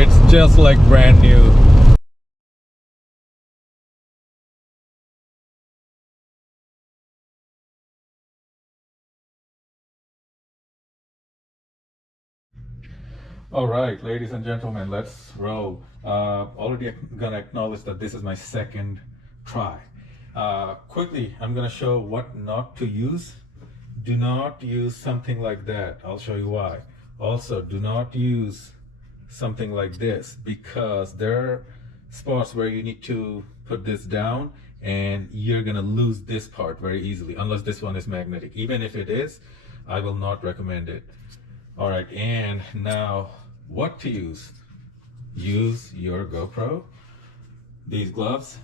It's just like brand new. All right, ladies and gentlemen, let's roll. Already gonna acknowledge that this is my second try. Quickly, I'm gonna show what not to use. Do not use something like that. I'll show you why. Also, do not use something like this, because there are spots where you need to put this down and you're gonna lose this part very easily, unless this one is magnetic. Even if it is, I will not recommend it. All right, and now what to use? Use your GoPro. These gloves,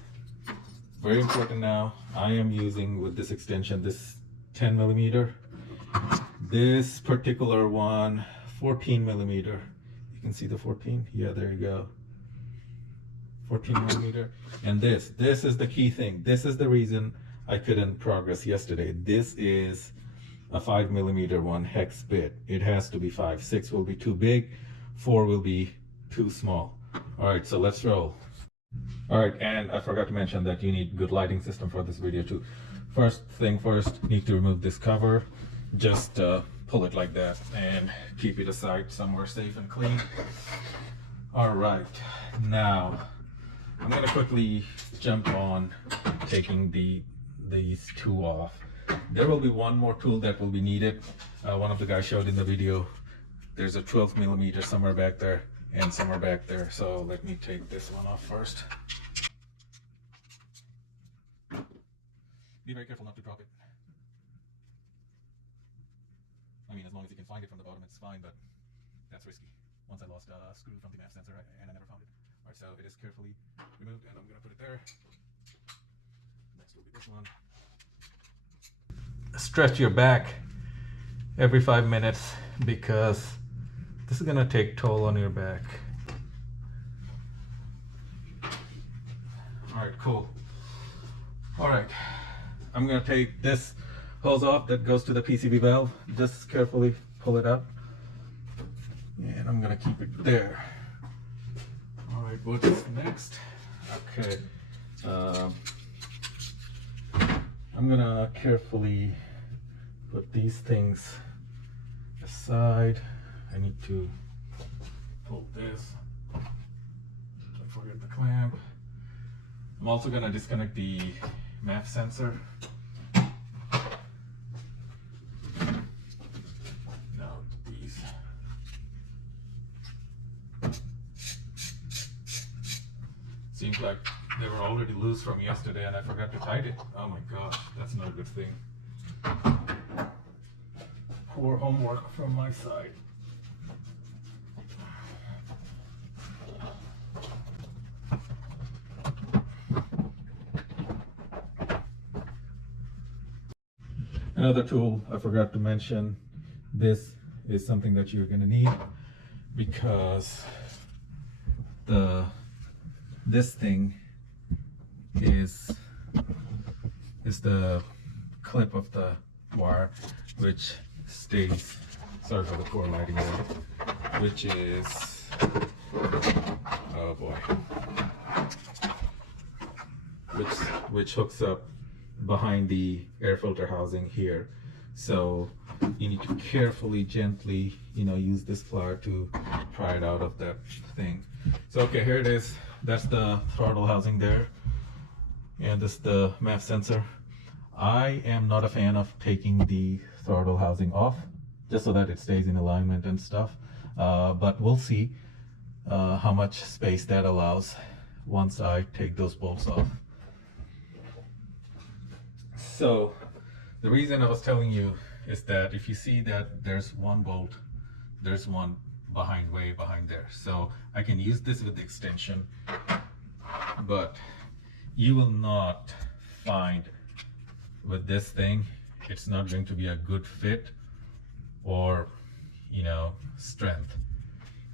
very important now. I am using with this extension, this 10 millimeter. This particular one, 14 millimeter. You can see the 14? Yeah, there you go. 14 millimeter. And this is the key thing. This is the reason I couldn't progress yesterday. This is a 5 millimeter one, Hex Bit. It has to be 5. 6 will be too big, 4 will be too small. All right, so let's roll. All right, and I forgot to mention that you need good lighting system for this video too. First thing first, need to remove this cover. Just pull it like that and keep it aside somewhere safe and clean. All right, now I'm gonna quickly jump on taking these two off. There will be one more tool that will be needed. One of the guys showed in the video. There's a 12 millimeter somewhere back there and somewhere back there. So let me take this one off first. Be very careful not to drop it. I mean, as long as you can find it from the bottom, it's fine, but that's risky. Once I lost a screw from the MAP sensor and I never found it. All right, so it is carefully removed and I'm gonna put it there. Next will be this one. Stretch your back every 5 minutes, because this is gonna take toll on your back. All right, cool. All right, I'm gonna take this hose off that goes to the PCB valve. Just carefully pull it up, and I'm gonna keep it there. All right, what's next? Okay, I'm gonna carefully put these things aside. I need to pull this. Don't forget the clamp. I'm also gonna disconnect the MAP sensor. Now these. Seems like they were already loose from yesterday and I forgot to tighten it. Oh my gosh, that's not a good thing. Poor homework from my side. Another tool I forgot to mention, this is something that you're gonna need, because this thing is the clip of the wire which stays, sorry for the poor lighting there, which is, oh boy, which hooks up behind the air filter housing here. So you need to carefully, gently, use this plier to pry it out of that thing. So okay, here it is. That's the throttle housing there, and this is the MAP sensor. I am not a fan of taking the throttle housing off, just so that it stays in alignment and stuff, but we'll see how much space that allows once I take those bolts off. So the reason I was telling you is that if you see that there's one bolt, there's one way behind there. So I can use this with the extension, but you will not find with this thing, it's not going to be a good fit or strength.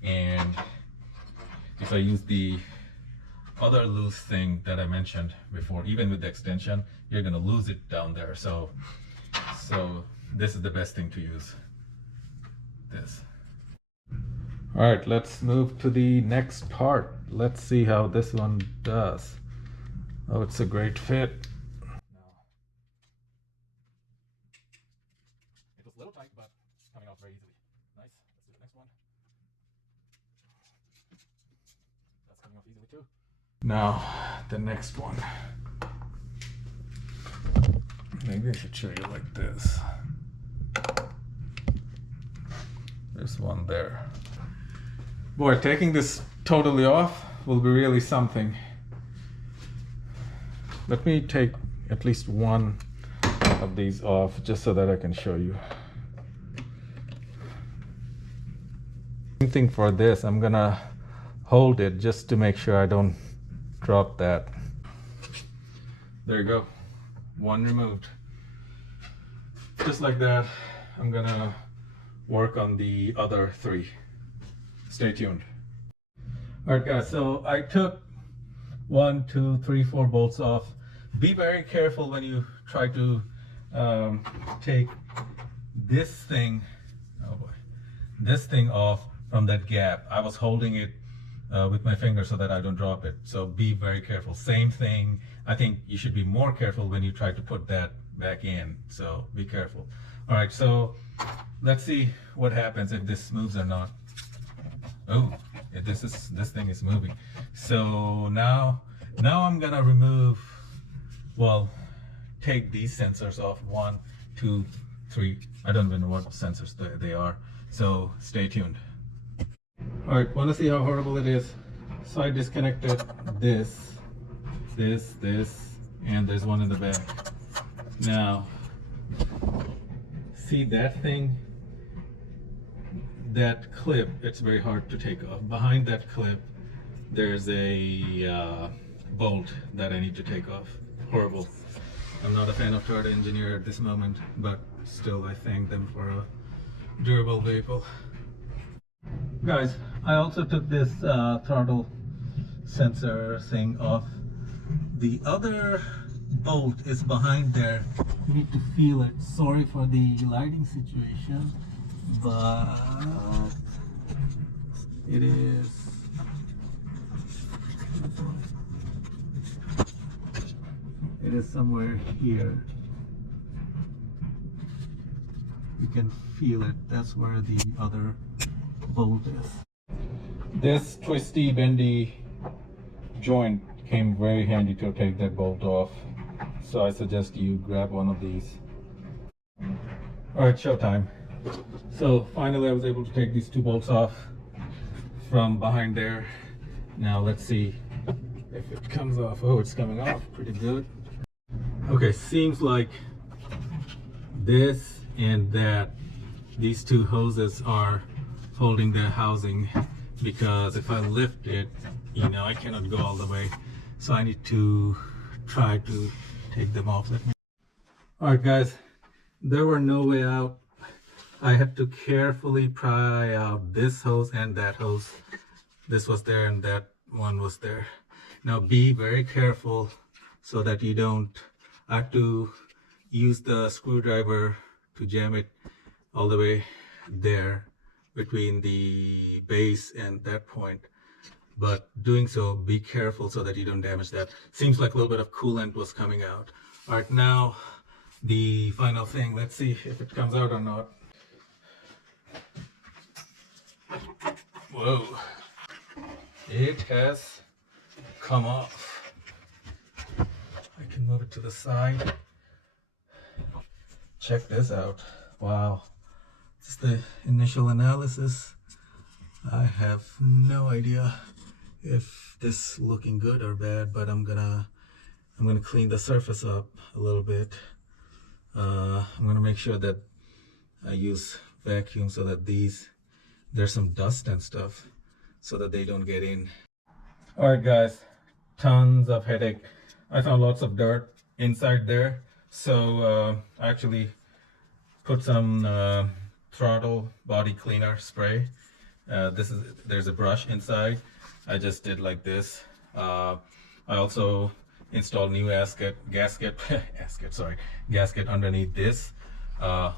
And if I use the other loose thing that I mentioned before, even with the extension, you're gonna lose it down there. So this is the best thing to use, this. All right, let's move to the next part. Let's see how this one does. Oh, it's a great fit. It was a little tight, but it's coming out very easily. Nice. Let's do the next one. That's coming off easily too. Now, the next one. Maybe I should show you like this. There's one there. Boy, taking this totally off will be really something. Let me take at least one of these off just so that I can show you. Same thing for this. I'm gonna hold it just to make sure I don't drop that. There you go. One removed. Just like that, I'm gonna work on the other three. Stay tuned. All right, guys, so I took 1, 2, 3, 4 bolts off. Be very careful when you try to take this thing, oh boy, this thing off from that gap. I was holding it with my finger so that I don't drop it. So be very careful. Same thing. I think you should be more careful when you try to put that back in. So be careful. All right, so let's see what happens if this moves or not. Oh, this thing is moving. So now I'm gonna remove, well, take these sensors off. 1, 2, 3. I don't even know what sensors they are. So stay tuned. All right, want to see how horrible it is? So I disconnected this, and there's one in the back. Now, see that thing? That clip, it's very hard to take off. Behind that clip, there's a bolt that I need to take off. Horrible. I'm not a fan of Toyota Engineer at this moment, but still I thank them for a durable vehicle. Guys, I also took this throttle sensor thing off. The other bolt is behind there. You need to feel it. Sorry for the lighting situation, but it is somewhere here. You can feel it. That's where the other bolt is. This twisty bendy joint came very handy to take that bolt off, so I suggest you grab one of these. All right, showtime. So finally I was able to take these 2 bolts off from behind there. Now let's see if it comes off. Oh, it's coming off pretty good. Okay, seems like this and that, these 2 hoses are holding the housing, because if I lift it, you know, I cannot go all the way. So I need to try to take them off. All right, guys, there were no way out. I had to carefully pry out this hose and that hose. This was there and that one was there. Now be very careful so that you don't have to use the screwdriver to jam it all the way there between the base and that point. But doing so, be careful so that you don't damage that. Seems like a little bit of coolant was coming out. All right, now the final thing. Let's see if it comes out or not. Whoa, it has come off. I can move it to the side. Check this out. Wow, this is the initial analysis. I have no idea if this is looking good or bad, but I'm gonna clean the surface up a little bit. I'm gonna make sure that I use vacuum so that there's some dust and stuff so that they don't get in. All right, guys, tons of headache. I found lots of dirt inside there, so I actually put some throttle body cleaner spray. There's a brush inside. I just did like this. I also installed new gasket underneath this.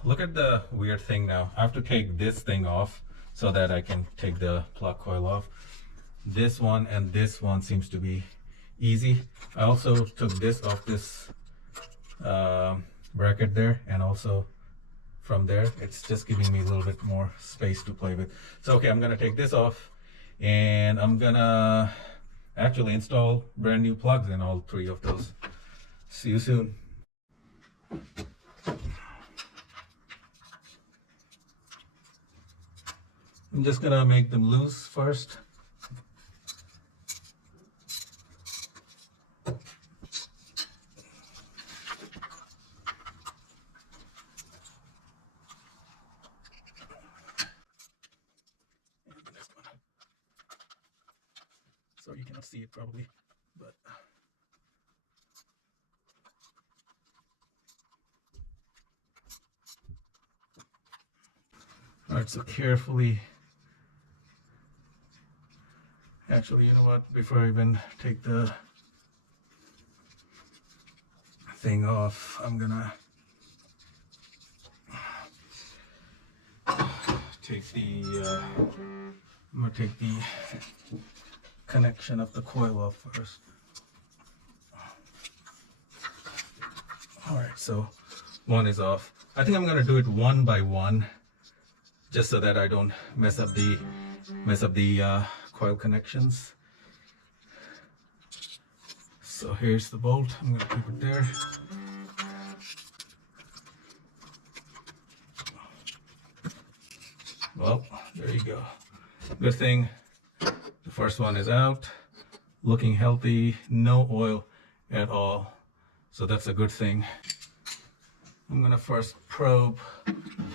Look at the weird thing now. I have to take this thing off so that I can take the plug coil off. This one and this one seems to be easy. I also took this off this bracket there, and also from there it's just giving me a little bit more space to play with. So okay, I'm gonna take this off and I'm gonna actually install brand new plugs in all three of those. See you soon. I'm just gonna make them loose first. So you cannot see it probably, but all right, so carefully. Actually, you know what? Before I even take the thing off, I'm gonna take the connection of the coil off first. All right, so one is off. I think I'm gonna do it one by one, just so that I don't mess up the coil connections. So here's the bolt. I'm gonna keep it there. Well, there you go. Good thing the first one is out, looking healthy, no oil at all. So that's a good thing. I'm gonna first probe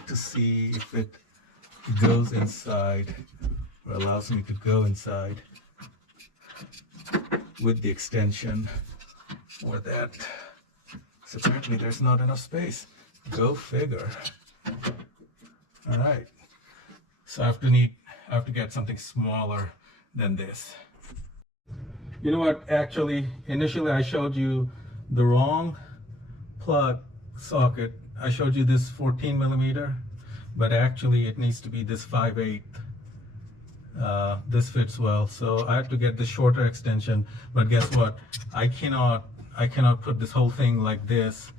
to see if it goes inside, or allows me to go inside with the extension or that. So apparently there's not enough space. Go figure. All right. So I have to get something smaller than this. You know what? Actually, initially I showed you the wrong plug socket. I showed you this 14 millimeter, but actually it needs to be this 5/8. This fits well, so I have to get the shorter extension. But guess what? I cannot put this whole thing like this,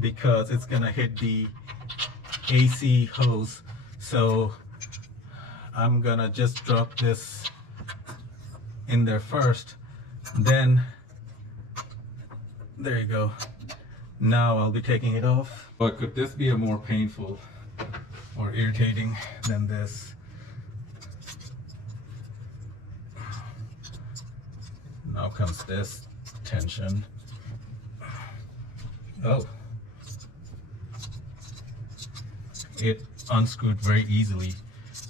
because it's gonna hit the AC hose. So I'm gonna just drop this in there first, then there you go. Now I'll be taking it off. But could this be a more painful or irritating than this? Now comes this tension. Oh, it unscrewed very easily.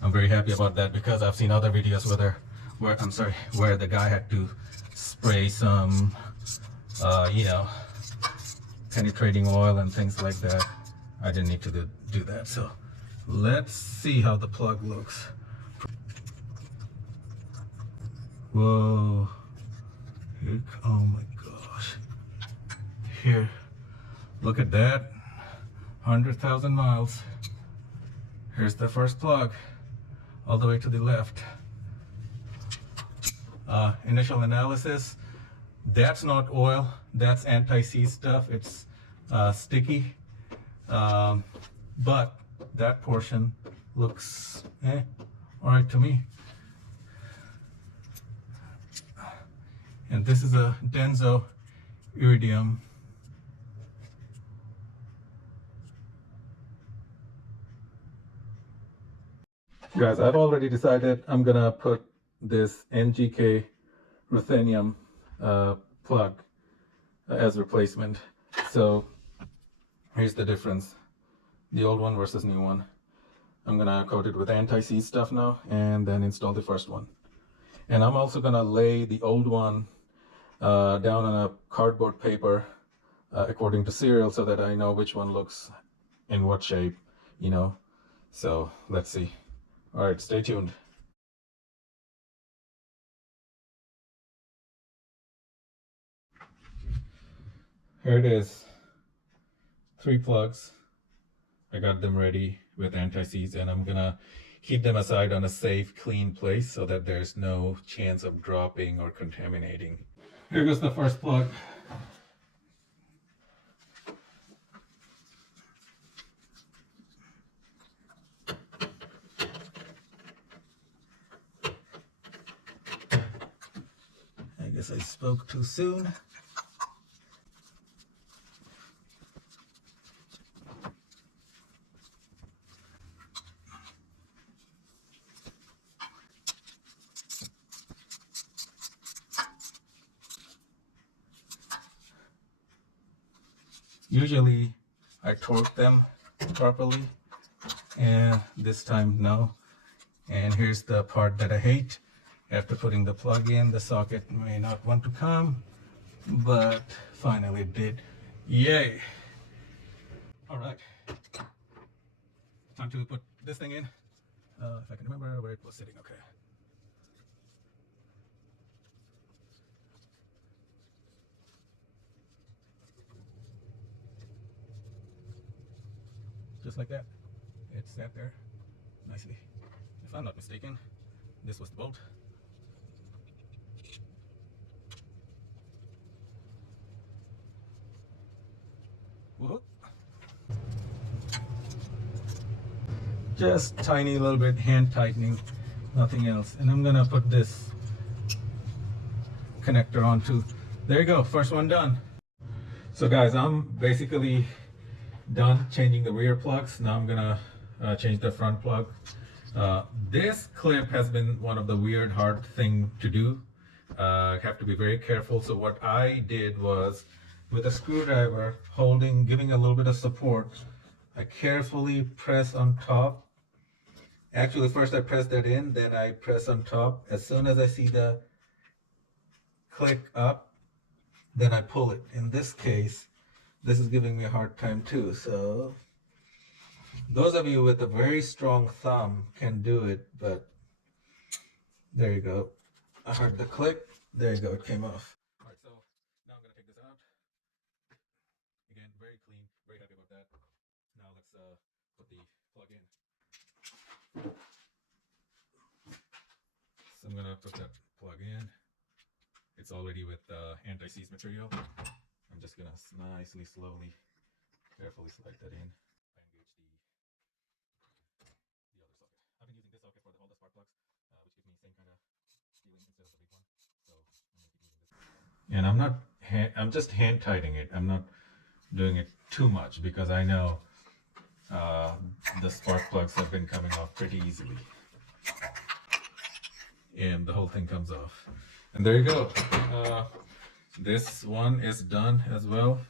I'm very happy about that, because I've seen other videos where the guy had to spray some you know, penetrating oil and things like that. I didn't need to do that. So let's see how the plug looks. Whoa. Oh my gosh. Here, look at that. 100,000 miles. Here's the first plug, all the way to the left. Initial analysis. That's not oil, that's anti-seize stuff. It's sticky, but that portion looks all right to me. And this is a DENSO Iridium. Guys, I've already decided I'm gonna put this NGK Ruthenium plug as replacement. So here's the difference, the old one versus new one. I'm gonna coat it with anti-seize stuff now, and then install the first one. And I'm also gonna lay the old one down on a cardboard paper according to serial, so that I know which one looks in what shape, you know. So let's see. All right, stay tuned. Here it is, 3 plugs. I got them ready with anti-seize, and I'm gonna keep them aside on a safe, clean place so that there's no chance of dropping or contaminating. Here goes the first plug. I guess I spoke too soon. Usually I torque them properly, and this time no. And here's the part that I hate. After putting the plug in, the socket may not want to come, but finally it did. Yay! All right, time to put this thing in. If I can remember where it was sitting. Okay. Just like that, it sat there nicely. If I'm not mistaken, this was the bolt. Woohoo! Just tiny little bit hand tightening, nothing else. And I'm gonna put this connector on too. There you go, first one done. So guys, I'm basically done changing the rear plugs. Now I'm gonna change the front plug. This clip has been one of the weird, hard thing to do. Have to be very careful. So what I did was, with a screwdriver holding, giving a little bit of support, I carefully press on top. Actually, first I press that in, then I press on top. As soon as I see the click up, then I pull it. In this case, this is giving me a hard time too. So those of you with a very strong thumb can do it, but there you go. I heard the click. There you go. It came off. All right, so now I'm gonna take this out. Again, very clean. Very happy about that. Now let's put the plug in. So I'm gonna put that plug in. It's already with anti-seize material. I'm just gonna nicely, slowly, carefully slide that in. Engage the other socket. I've been using this socket for all the spark plugs, which gives me the same kind of feeling instead of the big one. So I'm gonna keep using this. And I'm just hand tightening it. I'm not doing it too much because I know the spark plugs have been coming off pretty easily. And the whole thing comes off. And there you go. This one is done as well.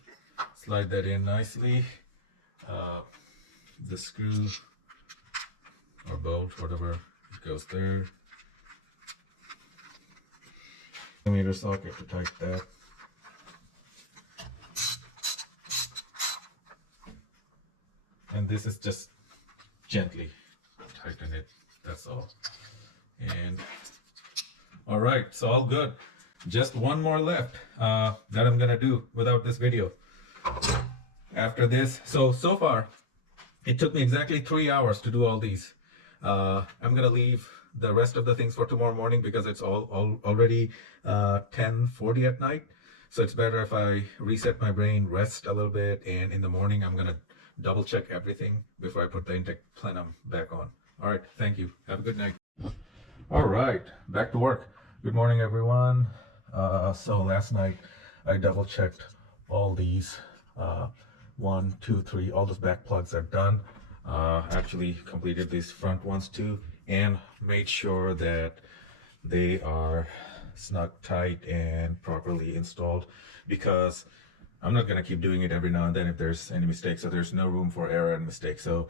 Slide that in nicely. The screw or bolt, whatever, it goes there. Millimeter socket to tighten that. And this is just gently tighten it. That's all. And all right, so all good. Just one more left that I'm gonna do without this video. After this, so far, it took me exactly 3 hours to do all these. I'm gonna leave the rest of the things for tomorrow morning because it's already 10:40 at night. So it's better if I reset my brain, rest a little bit, and in the morning I'm gonna double check everything before I put the intake plenum back on. All right, thank you. Have a good night. All right, back to work. Good morning, everyone. So last night I double checked all these 1, 2, 3, all those back plugs are done. Actually completed these front ones too, and made sure that they are snug tight and properly installed, because I'm not gonna keep doing it every now and then if there's any mistakes. So there's no room for error and mistake. So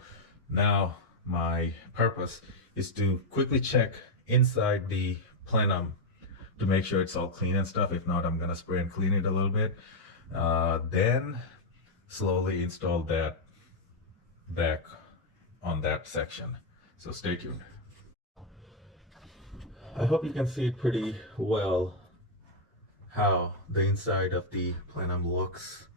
now my purpose is to quickly check inside the plenum to make sure it's all clean and stuff. If not, I'm gonna spray and clean it a little bit. Then slowly install that back on that section. So stay tuned. I hope you can see it pretty well how the inside of the plenum looks.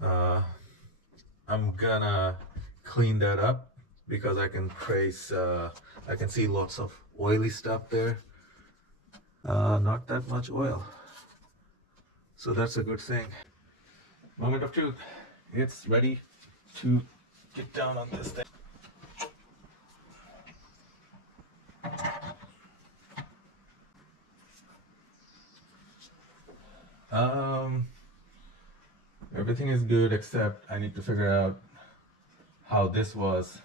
I'm gonna clean that up because I can trace, I can see lots of oily stuff there. Not that much oil, so that's a good thing. Moment of truth, it's ready to get down on this thing. Everything is good except I need to figure out how this was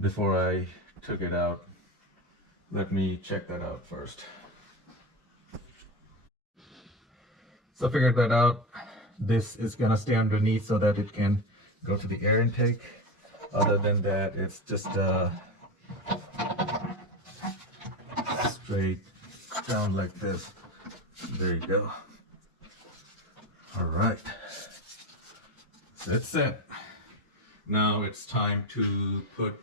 before I took it out. Let me check that out first. So I figured that out. This is gonna stay underneath so that it can go to the air intake. Other than that, it's just straight down like this. There you go. All right, so it's set. Now it's time to put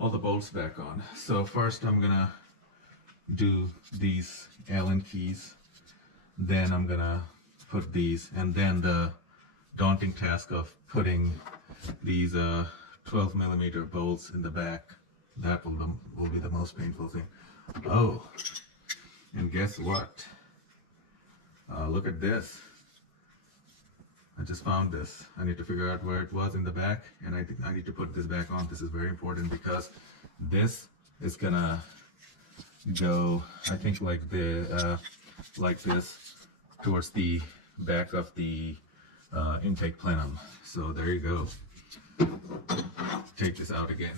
all the bolts back on. So first I'm gonna do these Allen keys, then I'm gonna put these, and then the daunting task of putting these 12mm bolts in the back. That will be the most painful thing. Oh, and guess what? Look at this. I just found this. I need to figure out where it was in the back, and I think I need to put this back on. This is very important because this is gonna go, I think, like this towards the back of the intake plenum. So there you go. Take this out again.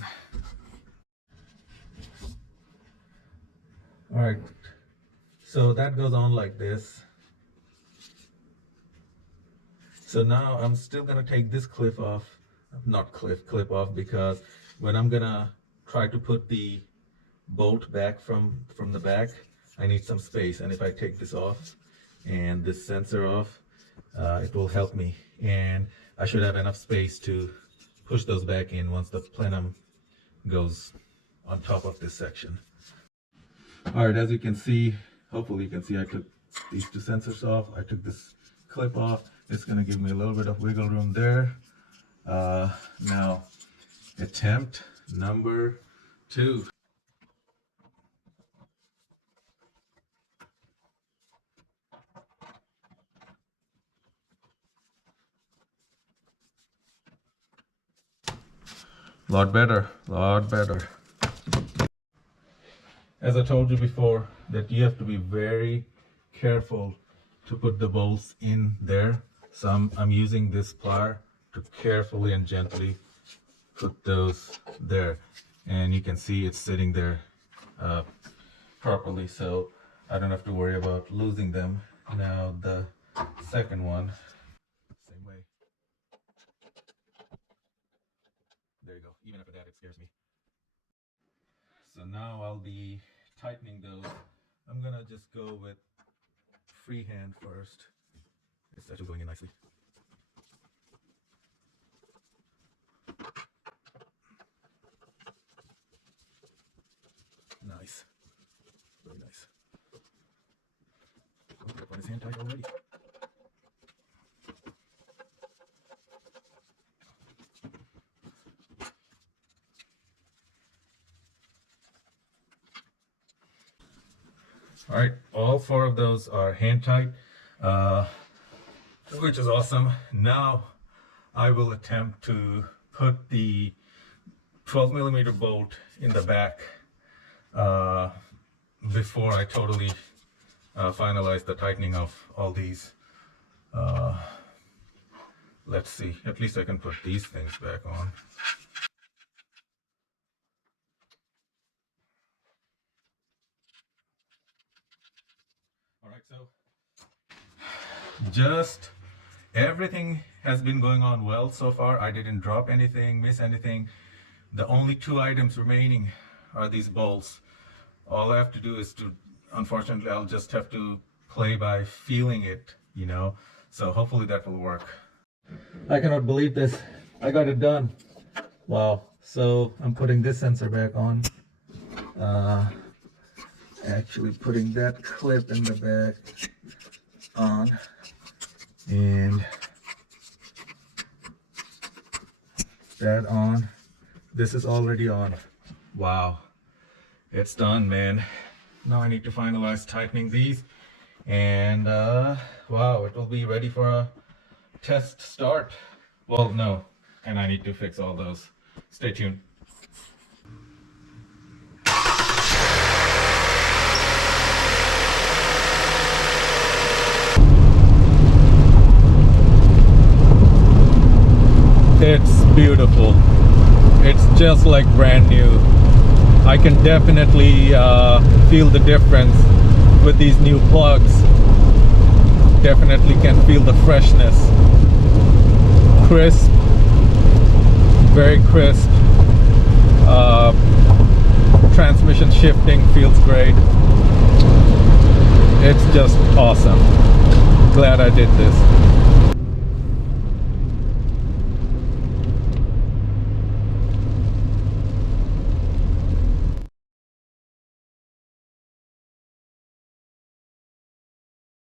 All right. So that goes on like this. So now I'm still gonna take this clip off, clip off, because when I'm gonna try to put the bolt back from the back, I need some space. And if I take this off and this sensor off, it will help me. And I should have enough space to push those back in once the plenum goes on top of this section. All right, as you can see, hopefully you can see, I took these two sensors off. I took this clip off. It's going to give me a little bit of wiggle room there. Now, attempt number 2. Lot better, lot better. As I told you before, that you have to be very careful to put the bolts in there. So I'm using this plier to carefully and gently put those there. And you can see it's sitting there properly, so I don't have to worry about losing them. Now the second one, same way. There you go. Even after that, it scares me. So now I'll be tightening those. I'm gonna just go with freehand first. It's actually going in nicely. Nice. Very nice. Oh, that one is hand tight already. All right, all 4 of those are hand tight, which is awesome. Now I will attempt to put the 12mm bolt in the back before I totally finalize the tightening of all these. Let's see, at least I can put these things back on. All right, so just everything has been going on well so far. I didn't drop anything, miss anything. The only 2 items remaining are these bolts. All I have to do is to, unfortunately, I'll just have to play by feeling it, you know. So hopefully that will work. I cannot believe this. I got it done. Wow. So I'm putting this sensor back on. Actually putting that clip in the back on. And that on. This is already on. Wow, it's done, man. Now I need to finalize tightening these, and wow, it will be ready for a test start. Well, no, and I need to fix all those. Stay tuned. It's beautiful. It's just like brand new. I can definitely feel the difference with these new plugs. Definitely can feel the freshness. Crisp, very crisp. Transmission shifting feels great. It's just awesome. Glad I did this.